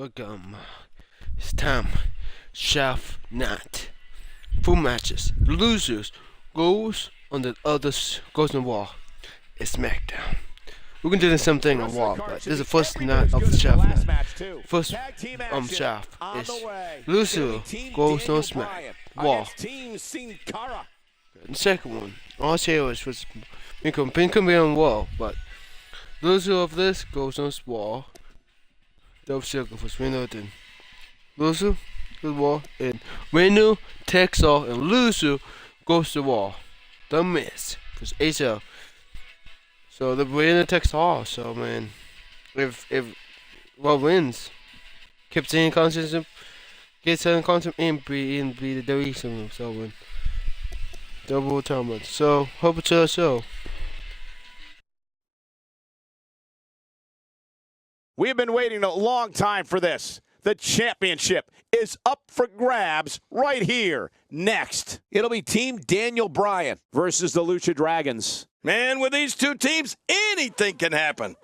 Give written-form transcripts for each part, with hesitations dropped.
Welcome. It's time. Chef Night. 4 matches. The losers goes on the others goes on the wall. It's SmackDown. We're gonna do the same thing on wall, but this is the first night of the Chef Night. First Chef is loser goes on Smack Wall. The second one, all heroes was can be on wall, but loser of this goes on wall. Double circle for winner then. Loser the wall and winner takes all and loser goes to wall. Don't miss. Because ACL. So the winner takes all. So man, if what wins, keep saying constant, get saying constant and be the reason. So win. Double tournament. So hope to show. We have been waiting a long time for this. The championship is up for grabs right here. Next, it'll be Team Daniel Bryan versus the Lucha Dragons. Man, with these two teams, anything can happen.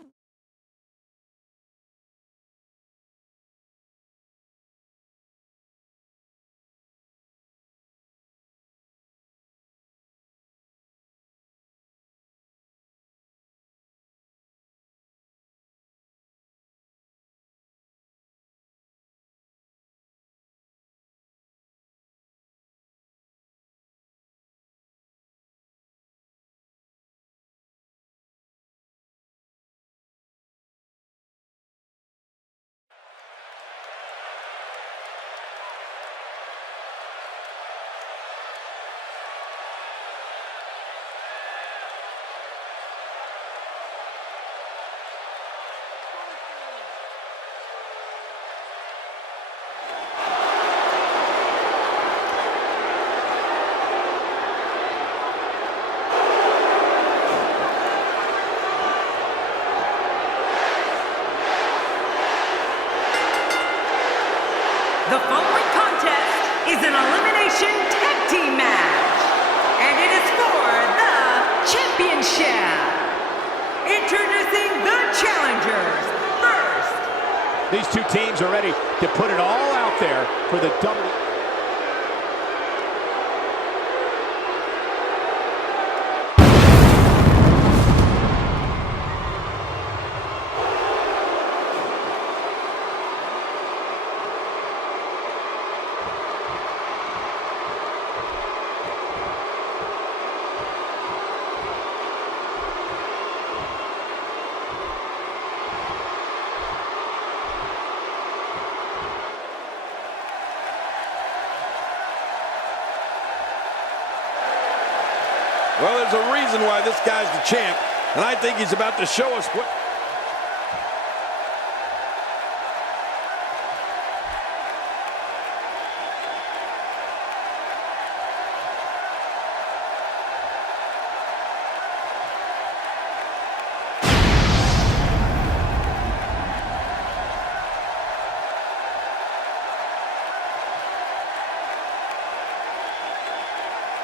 The following contest is an elimination tag team match, and it is for the championship. Introducing the challengers first. These two teams are ready to put it all out there for the double. Well, there's a reason why this guy's the champ, and I think he's about to show us what...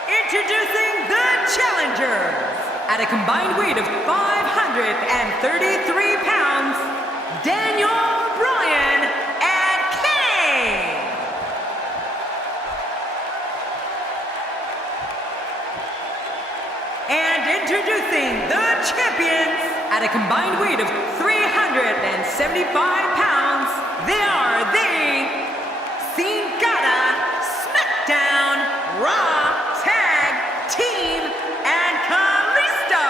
Introducing the challengers. At a combined weight of 533 pounds, Daniel Bryan and Kane. And introducing the champions. At a combined weight of 375 pounds, they are the SmackDown Raw Team and Kalisto,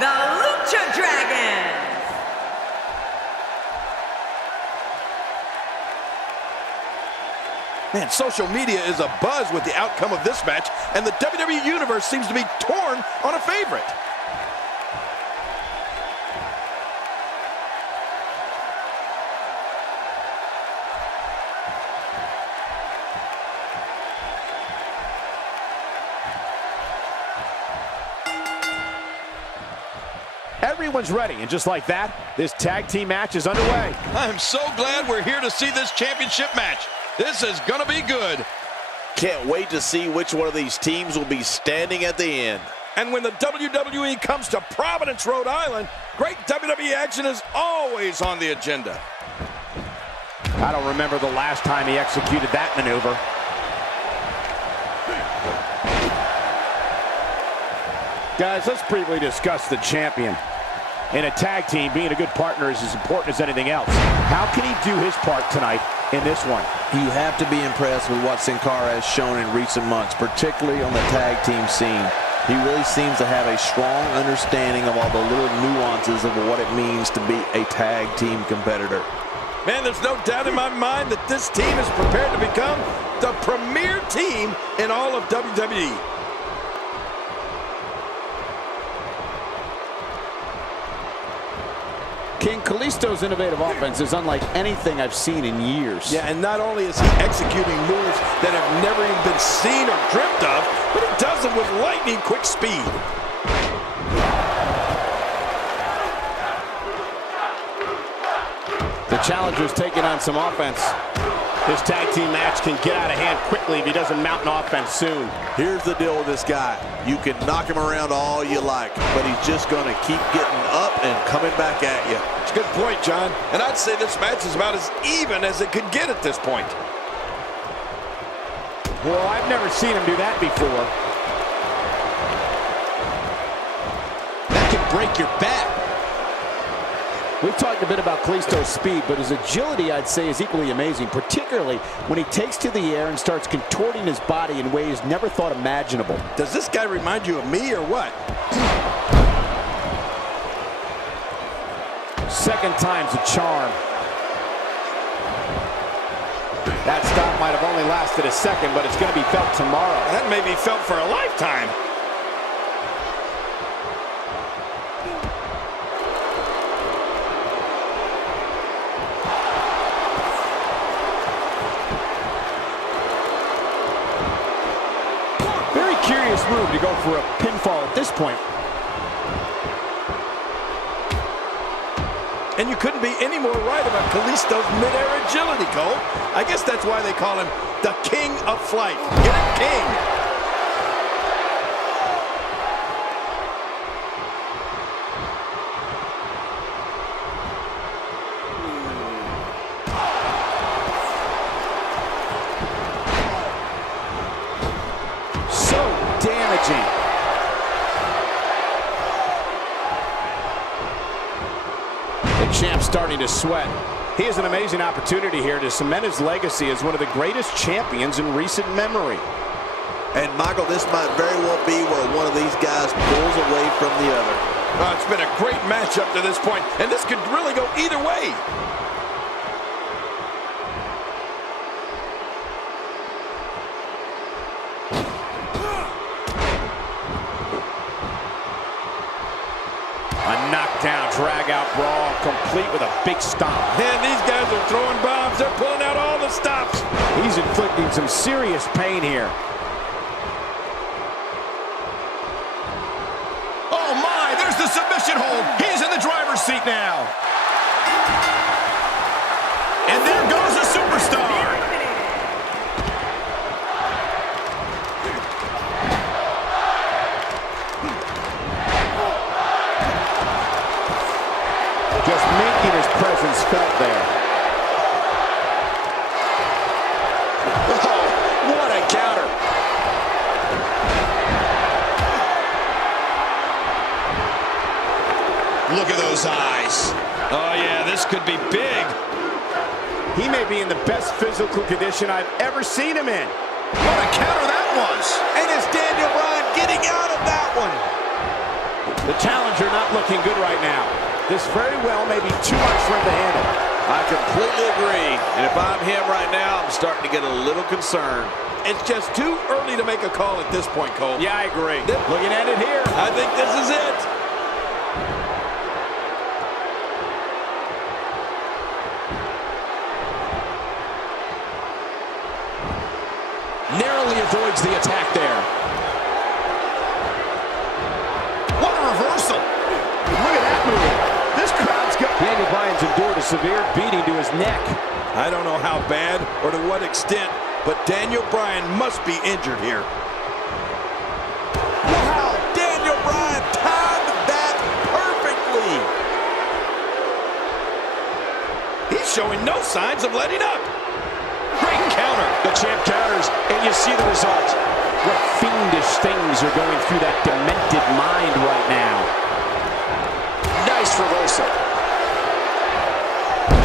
the Lucha Dragons. Man, social media is abuzz with the outcome of this match, and the WWE Universe seems to be torn on a favorite. Everyone's ready, and just like that, this tag team match is underway. I'm so glad we're here to see this championship match. This is gonna be good. Can't wait to see which one of these teams will be standing at the end. And when the WWE comes to Providence, Rhode Island, great WWE action is always on the agenda. I don't remember the last time he executed that maneuver. Guys, let's briefly discuss the champion. In a tag team, being a good partner is as important as anything else. How can he do his part tonight in this one? You have to be impressed with what Sin Cara has shown in recent months, particularly on the tag team scene. He really seems to have a strong understanding of all the little nuances of what it means to be a tag team competitor. Man, there's no doubt in my mind that this team is prepared to become the premier team in all of WWE. King, Kalisto's innovative offense is unlike anything I've seen in years. Yeah, and not only is he executing moves that have never even been seen or dreamt of, but he does them with lightning quick speed. The challenger's taking on some offense. This tag team match can get out of hand quickly if he doesn't mount an offense soon. Here's the deal with this guy. You can knock him around all you like, but he's just going to keep getting up and coming back at you. It's a good point, John. And I'd say this match is about as even as it could get at this point. Well, I've never seen him do that before. That can break your back. We've talked a bit about Kalisto's speed, but his agility, I'd say, is equally amazing, particularly when he takes to the air and starts contorting his body in ways never thought imaginable. Does this guy remind you of me or what? Second time's a charm. That stop might have only lasted a second, but it's going to be felt tomorrow. That may be felt for a lifetime. Curious move to go for a pinfall at this point. And you couldn't be any more right about Kalisto's mid-air agility, Cole. I guess that's why they call him the King of Flight. Get it, King. Damaging. The champ's starting to sweat. He has an amazing opportunity here to cement his legacy as one of the greatest champions in recent memory. And Michael, this might very well be where one of these guys pulls away from the other. It's been a great match up to this point, and this could really go either way. A knockdown, drag-out brawl, complete with a big stomp. And these guys are throwing bombs. They're pulling out all the stops. He's inflicting some serious pain here. Oh, my, there's the submission hold. He's in the driver's seat now. And there goes the superstar. Just making his presence felt there. Oh, what a counter. Look at those eyes. Oh, yeah, this could be big. He may be in the best physical condition I've ever seen him in. What a counter that was. And it's Daniel Bryan getting out of that one. The challenger not looking good right now. This very well may be too much for him to handle. I completely agree. And if I'm him right now, I'm starting to get a little concerned. It's just too early to make a call at this point, Cole. Yeah, I agree. Looking at it here. I think this is it. Narrowly avoids the attack there. What a reversal. Look at that move. This crowd's got... Daniel Bryan's endured a severe beating to his neck. I don't know how bad or to what extent, but Daniel Bryan must be injured here. Wow, Daniel Bryan timed that perfectly. He's showing no signs of letting up. Great counter. The champ counters, and you see the result. What fiendish things are going through that demented mind right now. Nice reversal.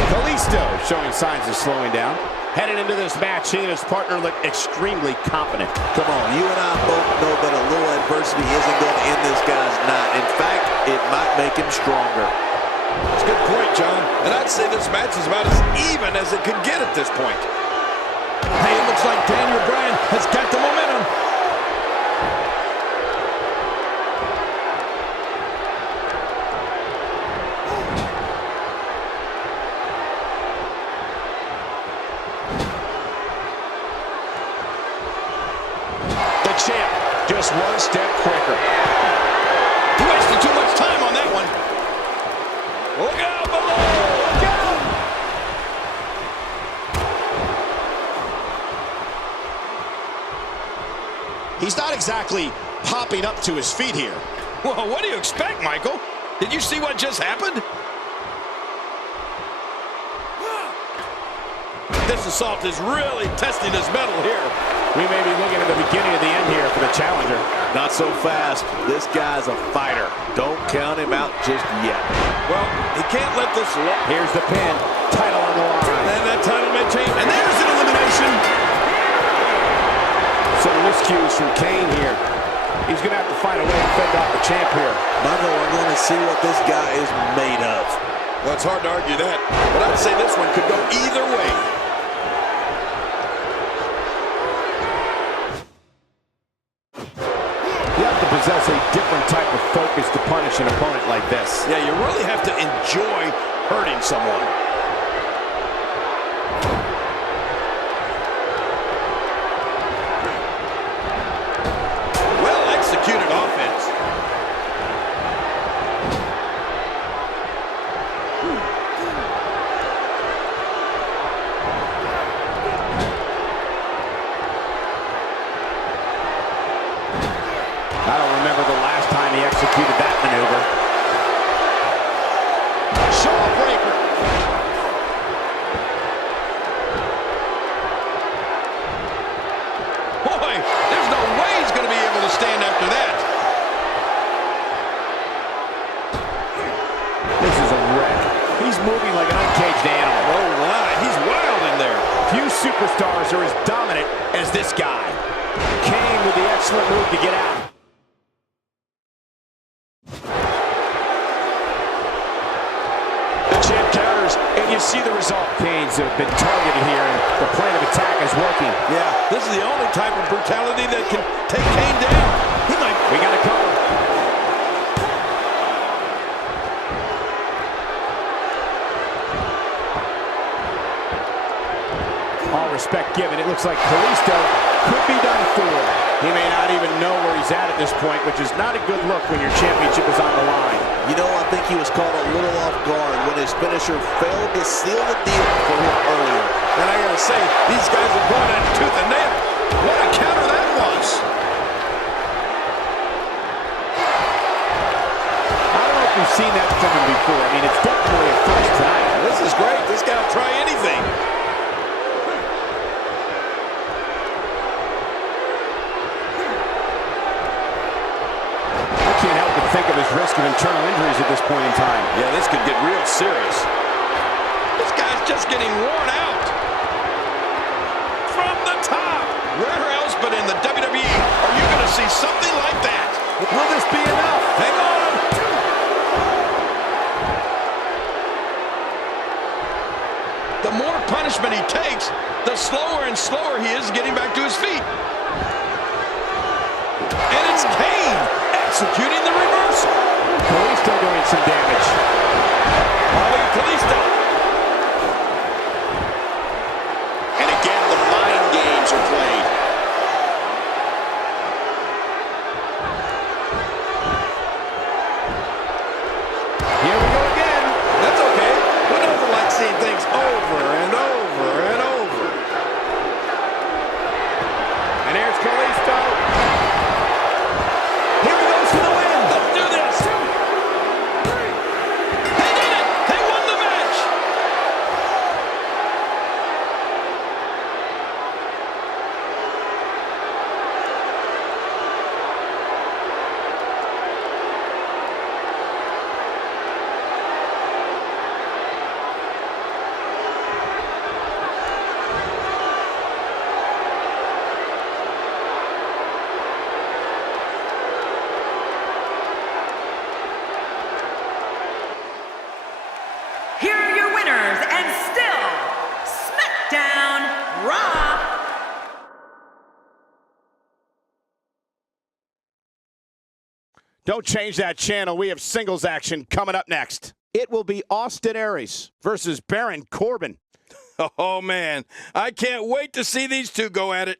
Kalisto showing signs of slowing down. Headed into this match, he and his partner look extremely confident. Come on, you and I both know that a little adversity isn't going to end this guy's night. In fact, it might make him stronger. That's a good point, John. And I'd say this match is about as even as it could get at this point. Hey, it looks like Daniel Bryan has got the momentum. The champ just one step quicker. He wasted too much time on that one. Look out below! Look out! He's not exactly popping up to his feet here. Well, what do you expect, Michael? Did you see what just happened? This assault is really testing his mettle here. We may be looking at the beginning of the end here for the challenger. Not so fast. This guy's a fighter. Don't count him out just yet. Well, he can't let this Here's the pin. Title on the line. and that title may change. And there's an elimination. Some miscues from Kane here. He's going to have to find a way to fend off the champ here. Michael, we're going to see what this guy is made of. Well, it's hard to argue that, but I'd say this one could go either way. You have to possess a different type of focus to punish an opponent like this. Yeah, you really have to enjoy hurting someone. Well executed offense. I don't remember the last time he executed that maneuver. Jawbreaker. Boy, there's no way he's going to be able to stand after that. This is a wreck. He's moving like an uncaged animal. Oh, my, he's wild in there. Few superstars are as dominant as this guy. Kane with the excellent move to get out. The champ counters, and you see the result. Kane's been targeted here, and the plan of attack is working. Yeah, this is the only type of brutality that can take Kane down. We got to cover. All respect given, it looks like Kalisto could be done for. He may not even know where he's at this point, which is not a good look when your championship is on the line. You know, I think he was caught a little off guard when his finisher failed to seal the deal for him earlier. And I got to say, these guys are going at it tooth and nail. What a counter that was. I don't know if we've seen that from him before. I mean, it's definitely a first tonight. This is great. This guy will try anything. I can't help but think of his risk of internal injuries at this point in time. Yeah, this could get real serious. This guy's just getting worn out. From the top. Where else but in the WWE are you going to see something like that? Will this be enough? Hang on. The more punishment he takes, the slower and slower he is getting back to his feet. And it's Kane executing the reversal. Kalisto doing some damage. Ollie Kalisto. And again, the mind games are played. Here we go again. That's okay. Who doesn't like seeing things over and over and over? And here's Kalisto. Here he goes for the win. Let's do this. 2, 3. They did it. They won the match. Don't change that channel. We have singles action coming up next. It will be Austin Aries versus Baron Corbin. Oh, man. I can't wait to see these two go at it.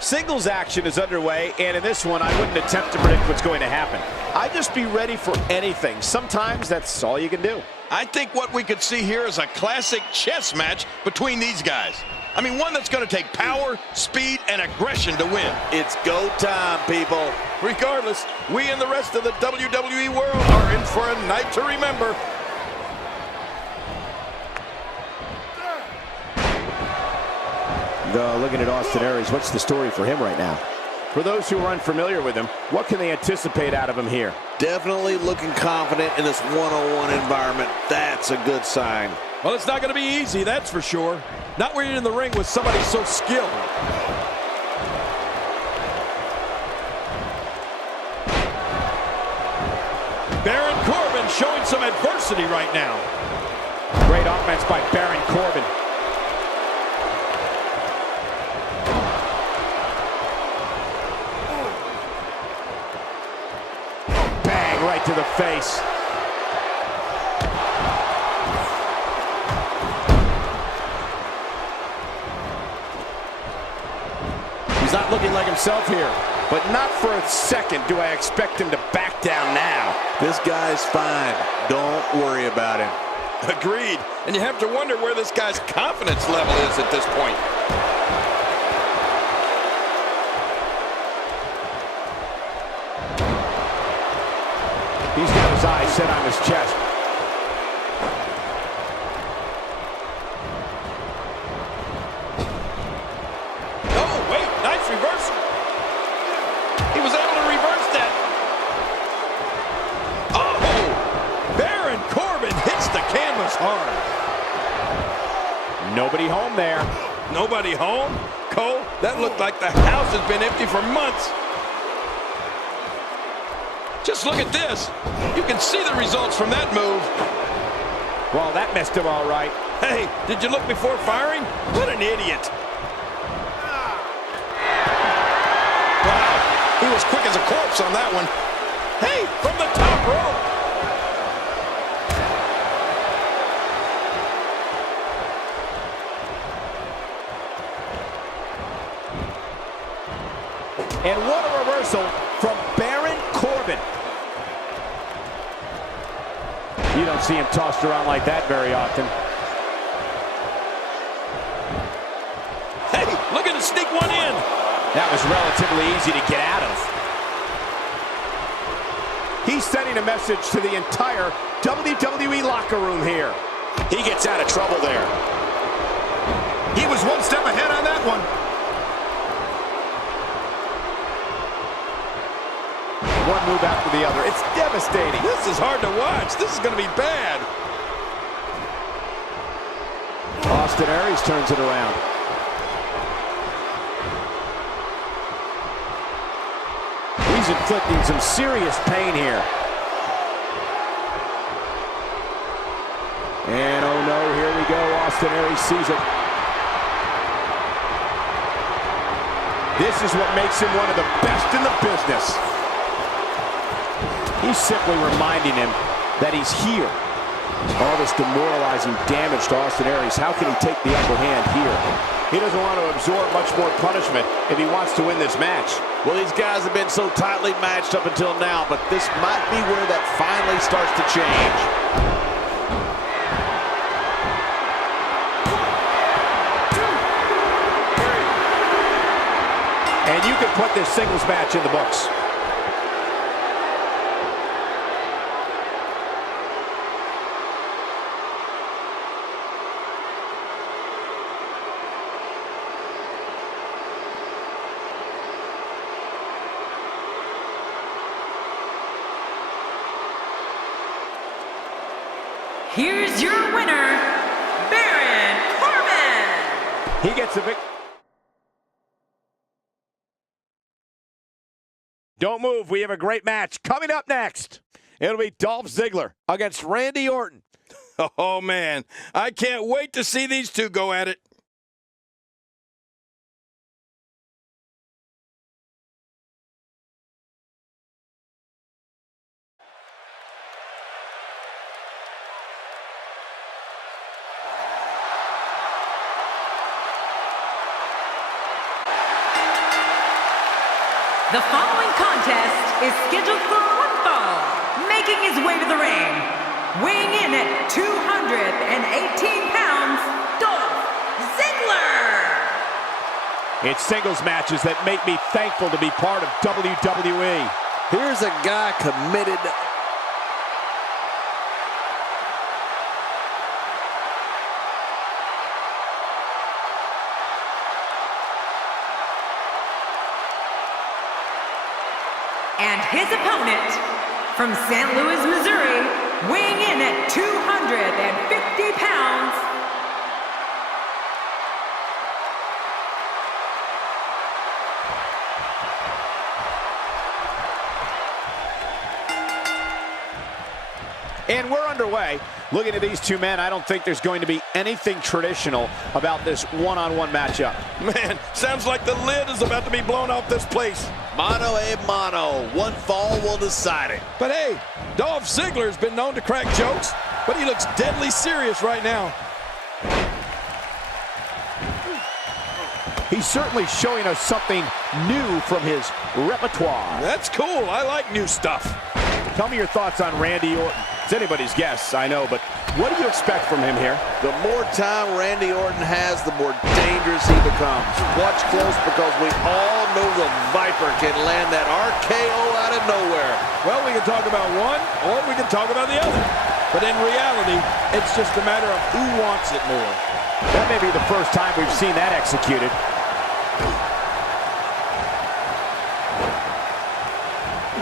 Singles action is underway, and in this one, I wouldn't attempt to predict what's going to happen. I'd just be ready for anything. Sometimes that's all you can do. I think what we could see here is a classic chess match between these guys. I mean, one that's going to take power, speed, and aggression to win. It's go time, people. Regardless, we and the rest of the WWE world are in for a night to remember. Looking at Austin Aries, what's the story for him right now? For those who are unfamiliar with him, what can they anticipate out of him here? Definitely looking confident in this one-on-one environment. That's a good sign. Well, it's not going to be easy, that's for sure. Not when you're in the ring with somebody so skilled. Baron Corbin showing some adversity right now. Great offense by Baron Corbin. Bang, right to the face. He's not looking like himself here, but not for a second do I expect him to back down now. This guy's fine. Don't worry about him. Agreed. And you have to wonder where this guy's confidence level is at this point. He's got his eyes set on his chest. Oh, wait, nice reversal. He was able to reverse that. Oh, Baron Corbin hits the canvas hard. Nobody home there. Nobody home? Cole, that looked like the house has been empty for months. Just look at this. You can see the results from that move. Well, that messed him all right. Hey, did you look before firing? What an idiot. Wow, he was quick as a corpse on that one. Hey, from the top rope. And what a reversal from Baron Corbin. You don't see him tossed around like that very often. Hey, look at him sneak one in. That was relatively easy to get out of. He's sending a message to the entire WWE locker room here. He gets out of trouble there. He was one step ahead on that one. One move after the other. It's devastating. This is hard to watch. This is going to be bad. Austin Aries turns it around. He's inflicting some serious pain here. And oh no, here we go. Austin Aries sees it. This is what makes him one of the best in the business. He's simply reminding him that he's here. All this demoralizing damage to Austin Aries. How can he take the upper hand here? He doesn't want to absorb much more punishment if he wants to win this match. Well, these guys have been so tightly matched up until now, but this might be where that finally starts to change. And you can put this singles match in the books. here's your winner, Baron Corbin. He gets a big... Don't move. We have a great match coming up next. It'll be Dolph Ziggler against Randy Orton. Oh, man. I can't wait to see these two go at it. The following contest is scheduled for one fall. Making his way to the ring, weighing in at 218 pounds, Dolph Ziggler. It's singles matches that make me thankful to be part of WWE. Here's a guy committed. And his opponent, from St. Louis, Missouri, weighing in at 250 pounds, And we're underway. Looking at these two men, I don't think there's going to be anything traditional about this one-on-one matchup. Man, sounds like the lid is about to be blown off this place. Mano a mano. One fall will decide it. But hey, Dolph Ziggler has been known to crack jokes, but he looks deadly serious right now. He's certainly showing us something new from his repertoire. That's cool. I like new stuff. Tell me your thoughts on Randy Orton. It's anybody's guess, I know, but what do you expect from him here? The more time Randy Orton has, the more dangerous he becomes. Watch close because we all know the Viper can land that RKO out of nowhere. Well, we can talk about one, or we can talk about the other. But in reality, it's just a matter of who wants it more. That may be the first time we've seen that executed.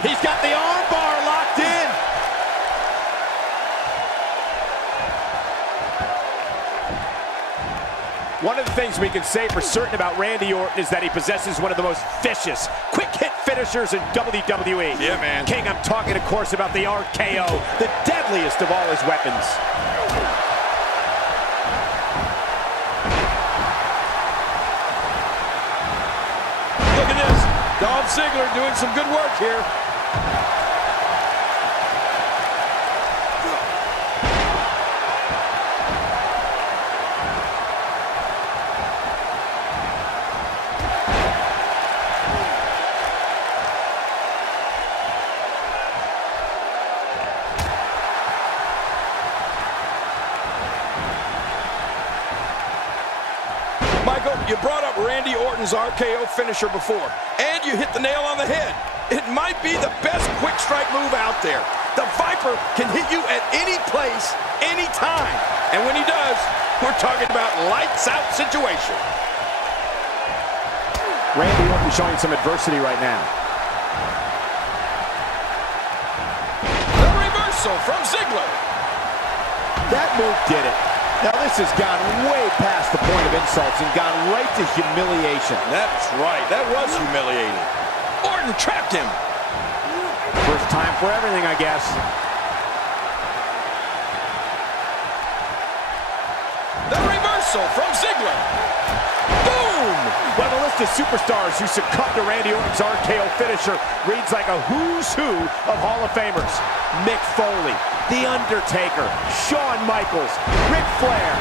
He's got the arm bar locked in. One of the things we can say for certain about Randy Orton is that he possesses one of the most vicious, quick-hit finishers in WWE. Yeah, man. King, I'm talking, of course, about the RKO, the deadliest of all his weapons. Look at this. Dolph Ziggler doing some good work here. Michael, you brought up Randy Orton's RKO finisher before, and you hit the nail on the head. It might be the best quick strike move out there. The Viper can hit you at any place, any time. And when he does, we're talking about lights out situation. Randy Orton showing some adversity right now. The reversal from Ziggler. That move did it. Now this has gone way past the point of insults and gone right to humiliation. That's right. That was humiliating. Orton trapped him. First time for everything, I guess. The reversal from Ziggler. Boom! Well, the list of superstars who succumbed to Randy Orton's RKO finisher reads like a who's who of Hall of Famers. Mick Foley, The Undertaker, Shawn Michaels, Ric Flair,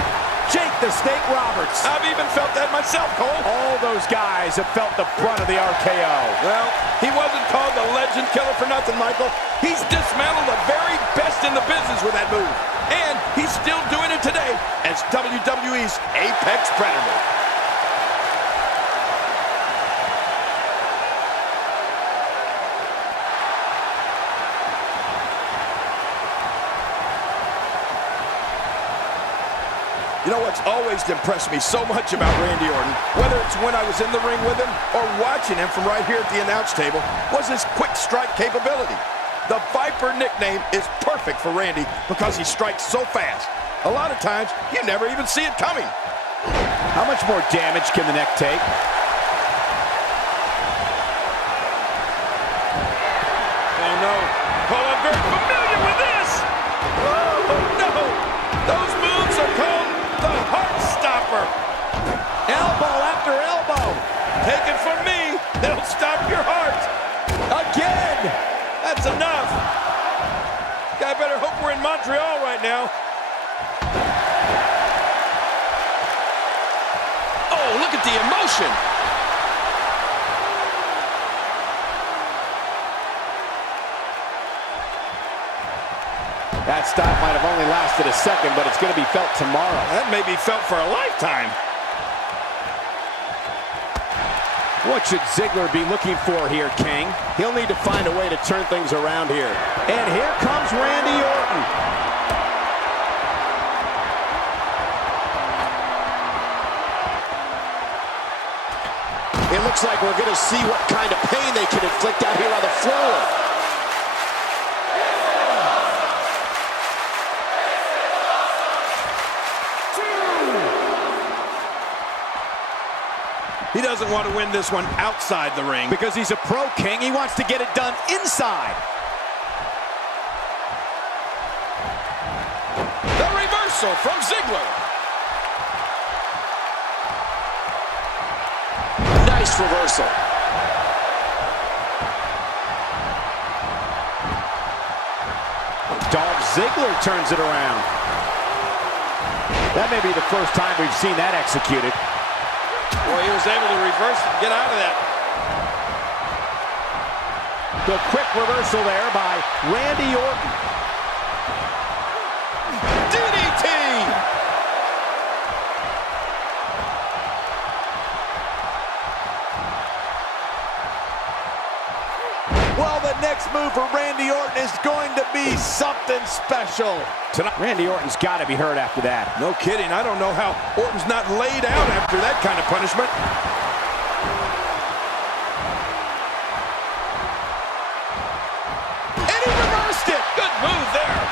Jake the Snake Roberts. I've even felt that myself, Cole. All those guys have felt the brunt of the RKO. Well, he wasn't called the legend killer for nothing, Michael. He's dismantled the very best in the business with that move. And he's still doing it today as WWE's Apex Predator. You know what's always impressed me so much about Randy Orton, whether it's when I was in the ring with him or watching him from right here at the announce table, was his quick strike capability. The Viper nickname is perfect for Randy because he strikes so fast. A lot of times, you never even see it coming. How much more damage can the neck take? Oh no. Oh, I'm very familiar with this. Oh no. Those moves are called the Heart Stopper. Elbow after elbow. Take it from me, they'll stop your heart. Again. That's enough. Guy better hope we're in Montreal right now. Oh, look at the emotion. That stop might have only lasted a second, but it's going to be felt tomorrow. That may be felt for a lifetime. What should Ziggler be looking for here, King? He'll need to find a way to turn things around here. And here comes Randy Orton. It looks like we're going to see what kind of pain they can inflict out here on the floor. He doesn't want to win this one outside the ring. Because he's a pro, King. He wants to get it done inside. The reversal from Ziggler. Nice reversal. Dolph Ziggler turns it around. That may be the first time we've seen that executed. Boy, he was able to reverse and get out of that. The quick reversal there by Randy Orton. DDT! Well, the next move for Randy Orton is going to be something special. Tonight, Randy Orton's got to be hurt after that. No kidding. I don't know how Orton's not laid out after that kind of punishment. And he reversed it. Good move there.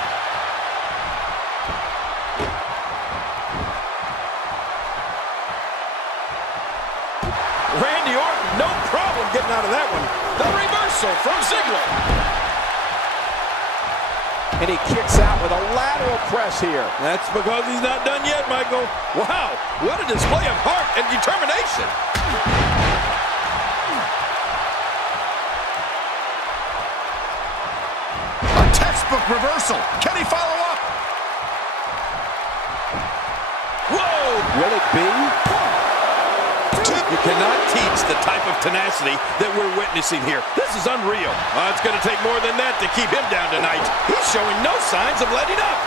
Randy Orton, no problem getting out of that one. The reversal from Ziggler. And he kicks out with a lateral press here. That's because he's not done yet, Michael. Wow, what a display of heart and determination. A textbook reversal. Can he follow up? Whoa! Will it be? You cannot teach the type of tenacity that we're witnessing here. This is unreal. It's going to take more than that to keep him down tonight. He's showing no signs of letting up.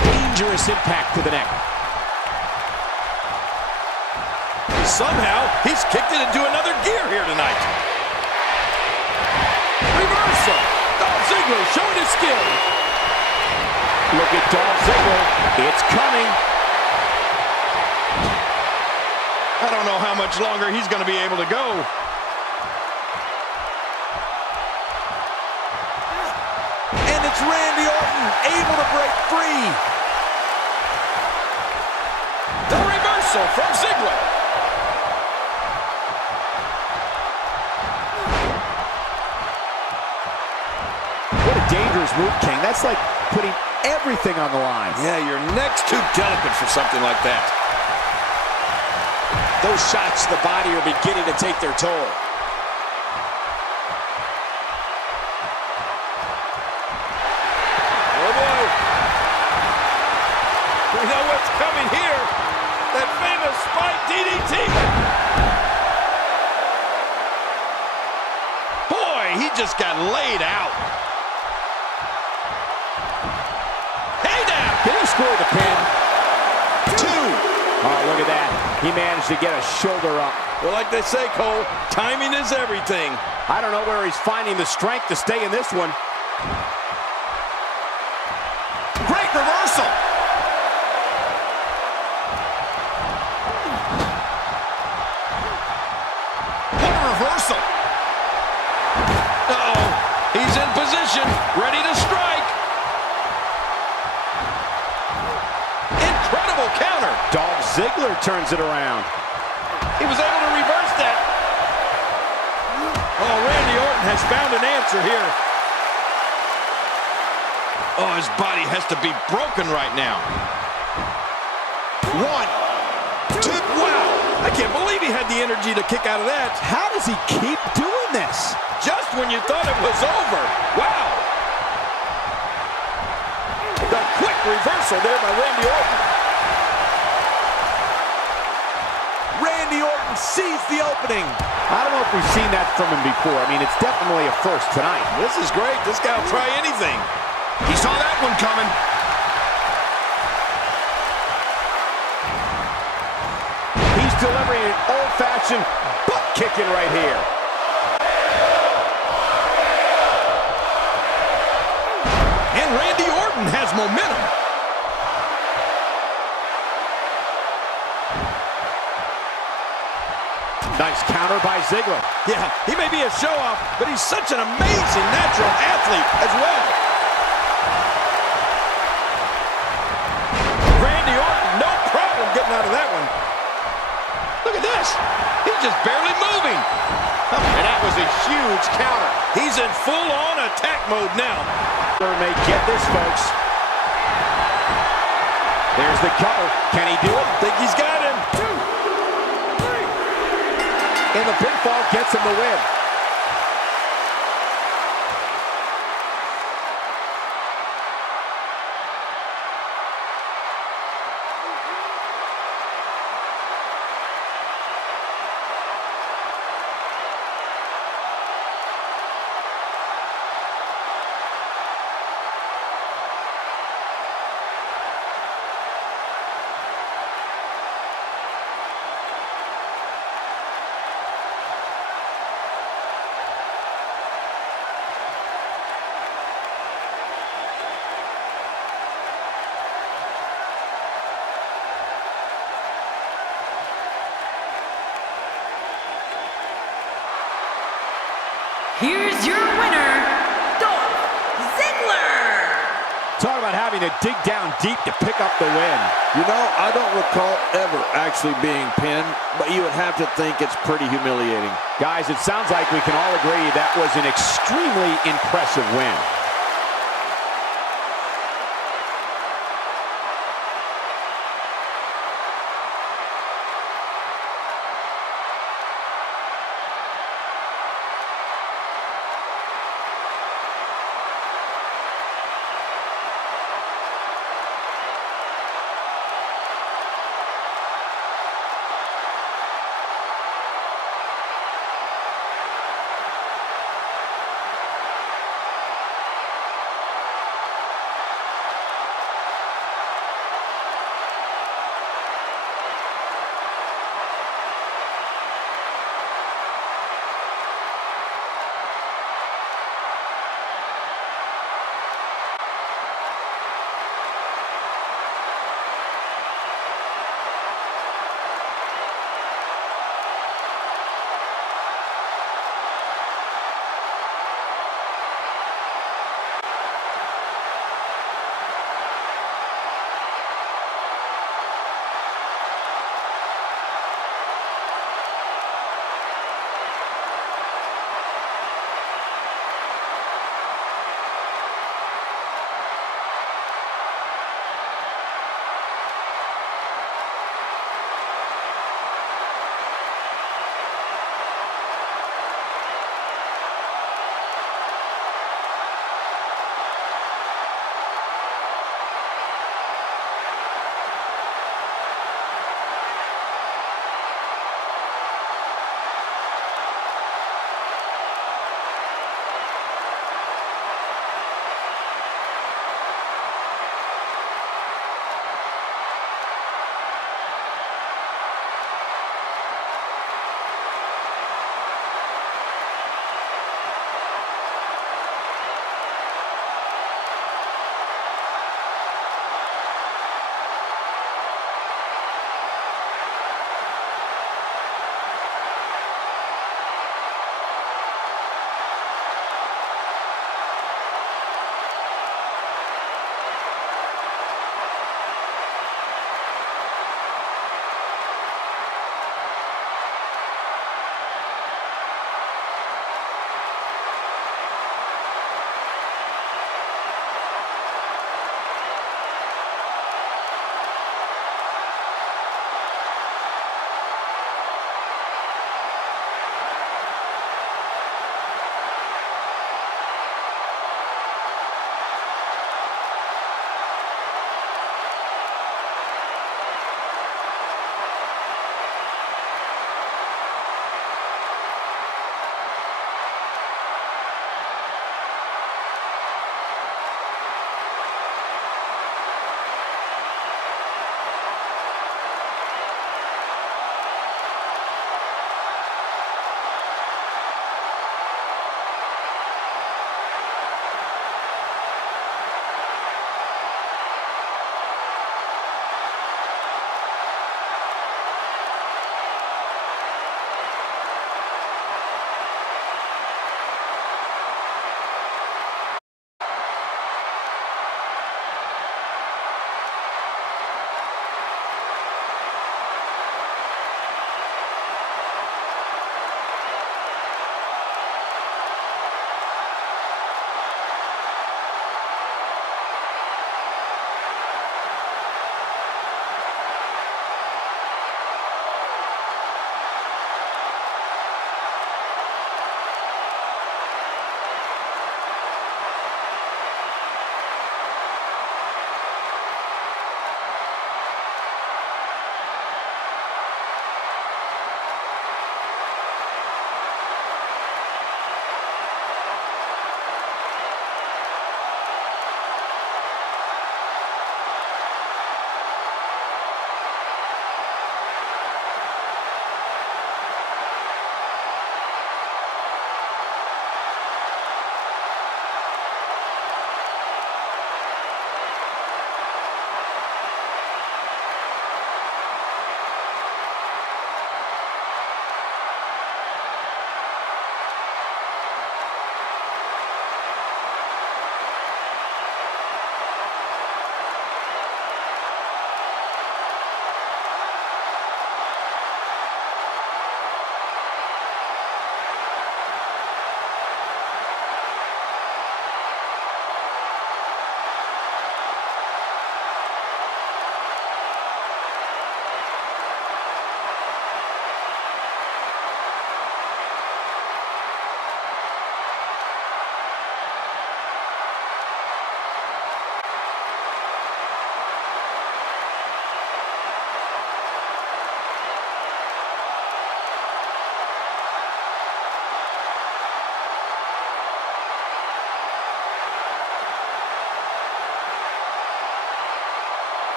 Dangerous impact to the neck. Somehow, he's kicked it into another gear here tonight. Reversal. Dolph Ziggler showing his skill. Look at Dolph Ziggler. It's coming. I don't know how much longer he's going to be able to go. And it's Randy Orton able to break free. The reversal from Ziggler. What a dangerous move, King. That's like putting everything on the line. Yeah, your neck's too delicate for something like that. Those shots to the body are beginning to take their toll. Oh boy. We know what's coming here. That famous spike DDT. Boy, he just got laid out. Hey now. Can he score the pin? 2. Oh, look at that. He managed to get a shoulder up. Well, like they say, Cole, timing is everything. I don't know where he's finding the strength to stay in this one. Great reversal. Ziggler turns it around. He was able to reverse that. Oh, Randy Orton has found an answer here. Oh, his body has to be broken right now. 1, 2, Wow, I can't believe he had the energy to kick out of that. How does he keep doing this? Just when you thought it was over. Wow. The quick reversal there by Randy Orton. Randy Orton sees the opening. I don't know if we've seen that from him before. I mean, it's definitely a first tonight. This is great. This guy will try anything. He saw that one coming. He's delivering an old-fashioned butt kicking right here. And Randy Orton has momentum. Nice counter by Ziggler. Yeah, he may be a show-off, but he's such an amazing natural athlete as well. Randy Orton, no problem getting out of that one. Look at this. He's just barely moving. and that was a huge counter. He's in full-on attack mode now. May get this, folks. There's the cover. Can he do it? Think he's got him. 2, 3. And the pinfall gets him the win. Here's your winner, Dolph Ziggler. Talk about having to dig down deep to pick up the win. You know, I don't recall ever actually being pinned, but you would have to think it's pretty humiliating. Guys, it sounds like we can all agree that was an extremely impressive win.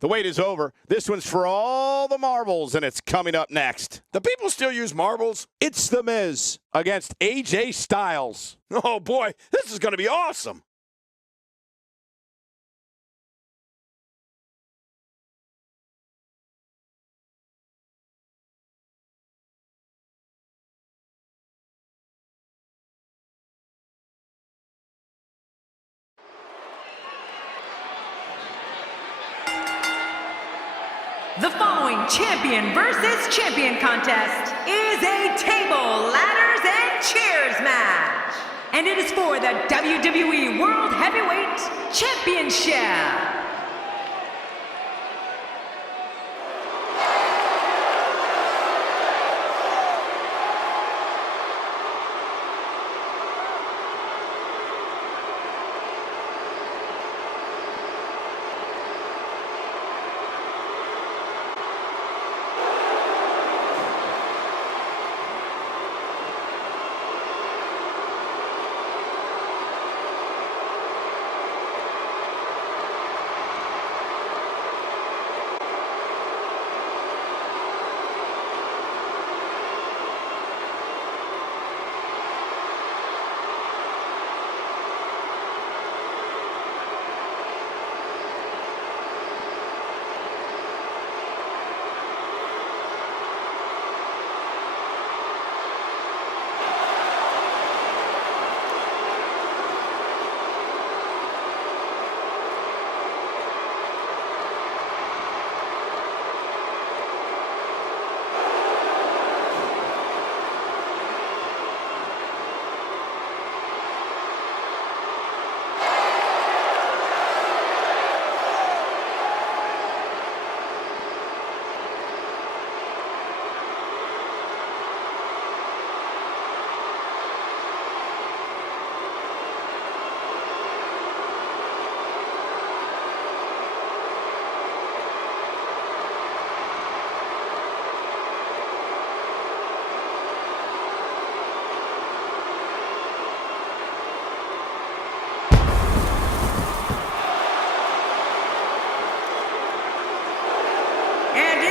The wait is over. This one's for all the marbles, and it's coming up next. Do people still use marbles? It's The Miz against AJ Styles. Oh, boy, this is going to be awesome. The following champion versus champion contest is a table, ladders, and chairs match. And it is for the WWE World Heavyweight Championship.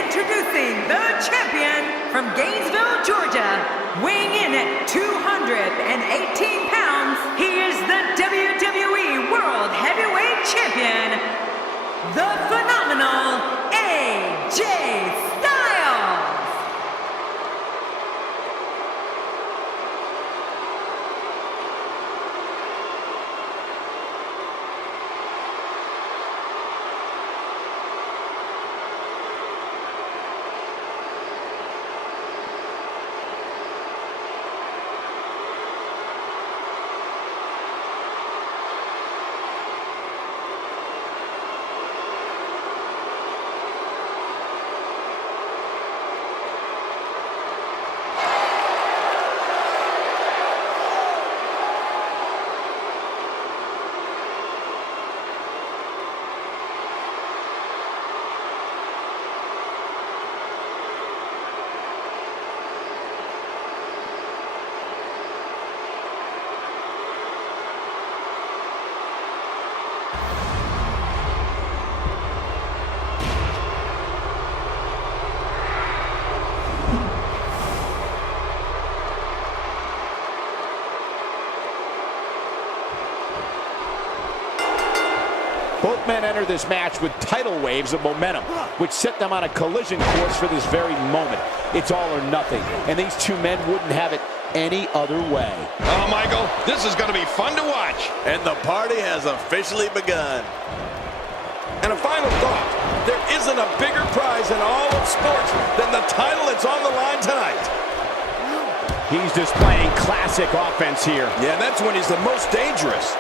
Introducing the champion from Gainesville, Georgia, weighing in at 218 pounds, he is the WWE World Heavyweight Champion, the phenomenal AJ Styles. Both men enter this match with tidal waves of momentum, which set them on a collision course for this very moment. It's all or nothing, and these two men wouldn't have it any other way. Oh, Michael, this is going to be fun to watch. And the party has officially begun. And a final thought, there isn't a bigger prize in all of sports than the title that's on the line tonight. He's displaying classic offense here. Yeah, that's when he's the most dangerous.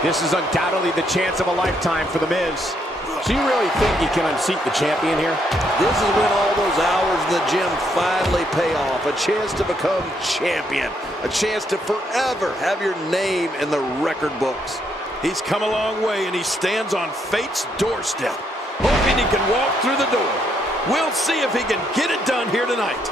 This is undoubtedly the chance of a lifetime for The Miz. Do you really think he can unseat the champion here? This is when all those hours in the gym finally pay off. A chance to become champion. A chance to forever have your name in the record books. He's come a long way, and he stands on fate's doorstep, hoping he can walk through the door. We'll see if he can get it done here tonight.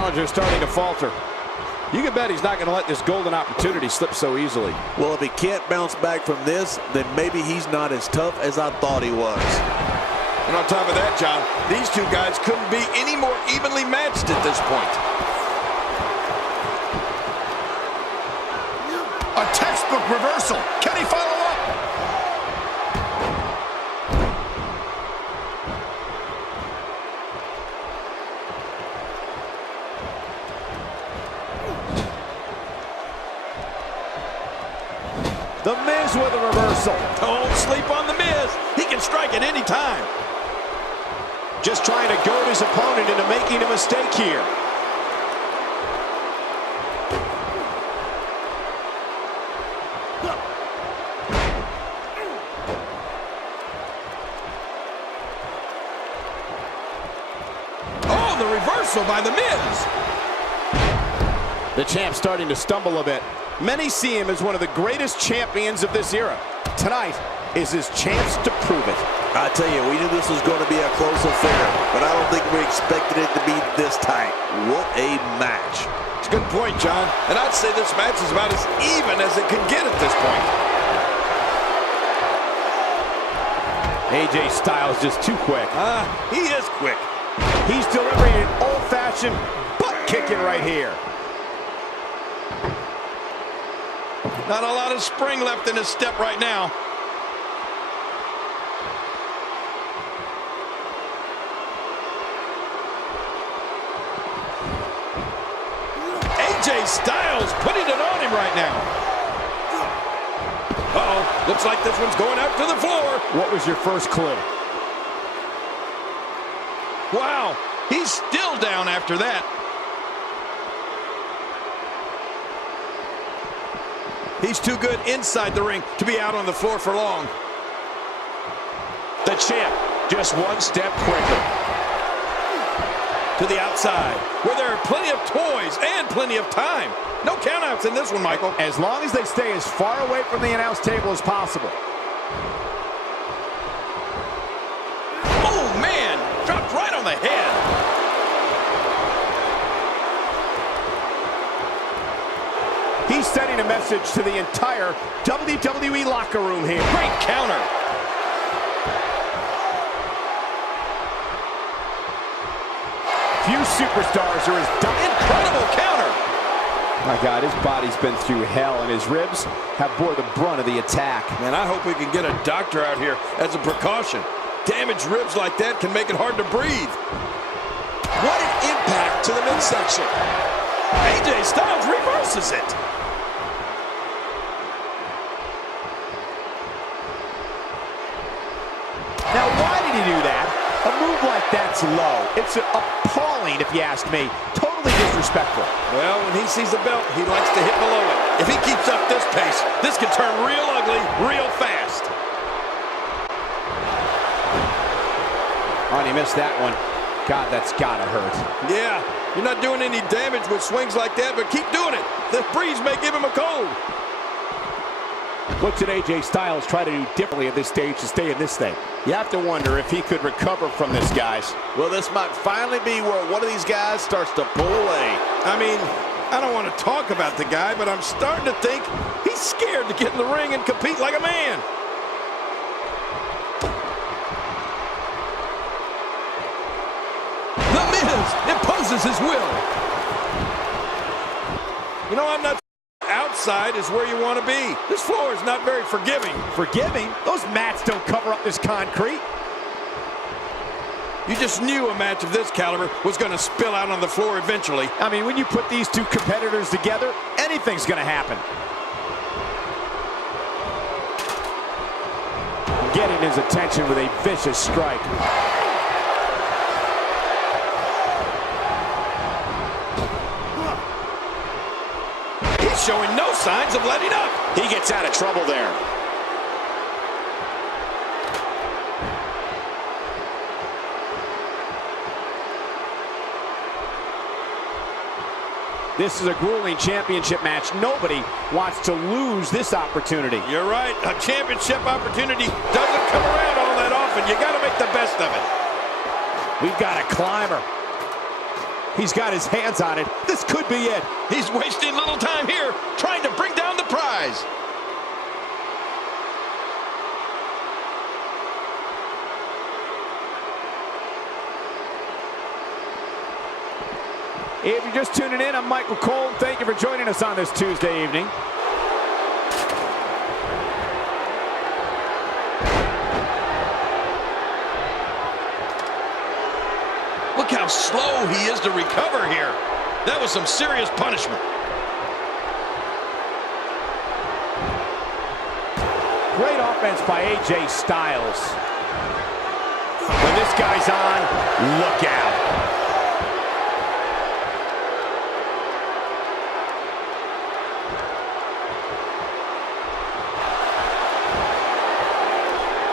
challenger starting to falter. You can bet he's not going to let this golden opportunity slip so easily. Well, if he can't bounce back from this, then maybe he's not as tough as I thought he was. And on top of that, John, these two guys couldn't be any more evenly matched at this point. A textbook reversal. Can he follow up? The Miz with a reversal. Don't sleep on the Miz. He can strike at any time. Just trying to goad his opponent into making a mistake here. Oh, the reversal by the Miz. The champ's starting to stumble a bit. Many see him as one of the greatest champions of this era. Tonight is his chance to prove it. I tell you, we knew this was going to be a close affair, but I don't think we expected it to be this tight. What a match. It's a good point, John. And I'd say this match is about as even as it could get at this point. AJ Styles just too quick. He is quick. He's delivering an old-fashioned butt kicking right here. Not a lot of spring left in his step right now. AJ Styles putting it on him right now. Uh-oh, looks like this one's going out to the floor. What was your first clue? Wow, he's still down after that. He's too good inside the ring to be out on the floor for long. The champ just one step quicker. To the outside, where there are plenty of toys and plenty of time. No countouts in this one, Michael. As long as they stay as far away from the announce table as possible. Oh, man, dropped right on the head. He's sending a message to the entire WWE locker room here. Great counter. Few superstars are as Incredible counter. My God, his body's been through hell, and his ribs have bore the brunt of the attack. Man, I hope we can get a doctor out here as a precaution. Damaged ribs like that can make it hard to breathe. What an impact to the midsection. AJ Styles reverses it. Now, why did he do that? A move like that's low. It's appalling, if you ask me. Totally disrespectful. Well, when he sees the belt, he likes to hit below it. If he keeps up this pace, this could turn real ugly real fast. Oh, and he missed that one. God, that's gotta hurt. Yeah, you're not doing any damage with swings like that, but keep doing it. The breeze may give him a cold. What should AJ Styles try to do differently at this stage to stay in this thing? You have to wonder if he could recover from this, guys. Well, this might finally be where one of these guys starts to pull away. I mean, I don't want to talk about the guy, but I'm starting to think he's scared to get in the ring and compete like a man. The Miz imposes his will. You know, I'm not outside is where you want to be. This floor is not very forgiving. Forgiving? Those mats don't cover up this concrete. You just knew a match of this caliber was going to spill out on the floor eventually. I mean, when you put these two competitors together, anything's going to happen. Getting his attention with a vicious strike. He's showing no signs of letting up. He gets out of trouble there. This is a grueling championship match. Nobody wants to lose this opportunity. You're right. A championship opportunity doesn't come around all that often. You got to make the best of it. We've got a climber. He's got his hands on it. This could be it. He's wasting little time here, trying to bring down the prize. If you're just tuning in, I'm Michael Cole. Thank you for joining us on this Tuesday evening. Look how slow he is to recover here. That was some serious punishment. Great offense by AJ Styles. When this guy's on, look out.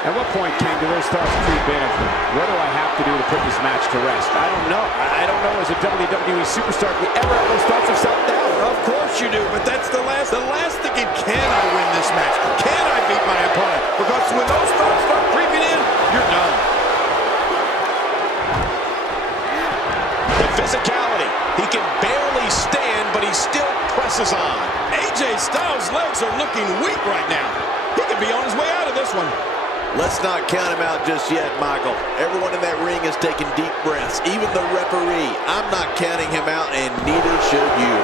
At what point, King, do those thoughts creep in? What do I have to do to put this match to rest? I don't know. I don't know as a WWE superstar if you ever have those thoughts of self-doubt. Of course you do, but that's the last thinking, can I win this match? Can I beat my opponent? Because when those thoughts start creeping in, you're done. The physicality. He can barely stand, but he still presses on. AJ Styles' legs are looking weak right now. He could be on his way out of this one. Let's not count him out just yet, Michael. Everyone in that ring is taking deep breaths, even the referee. I'm not counting him out, and neither should you.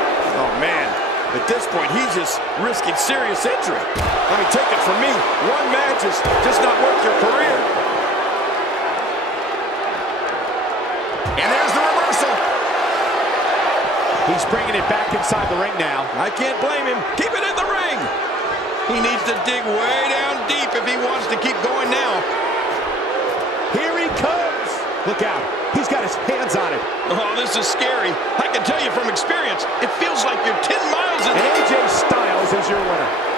Oh, man. At this point, he's just risking serious injury. I mean, take it from me. One match is just not worth your career. And there's the reversal. He's bringing it back inside the ring now. I can't blame him. Keep it in the ring. He needs to dig way down deep if he wants to keep going now. Here he comes. Look out. He's got his hands on it. Oh, this is scary. I can tell you from experience, it feels like you're 10 miles in. And AJ Styles is your winner.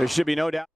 There should be no doubt.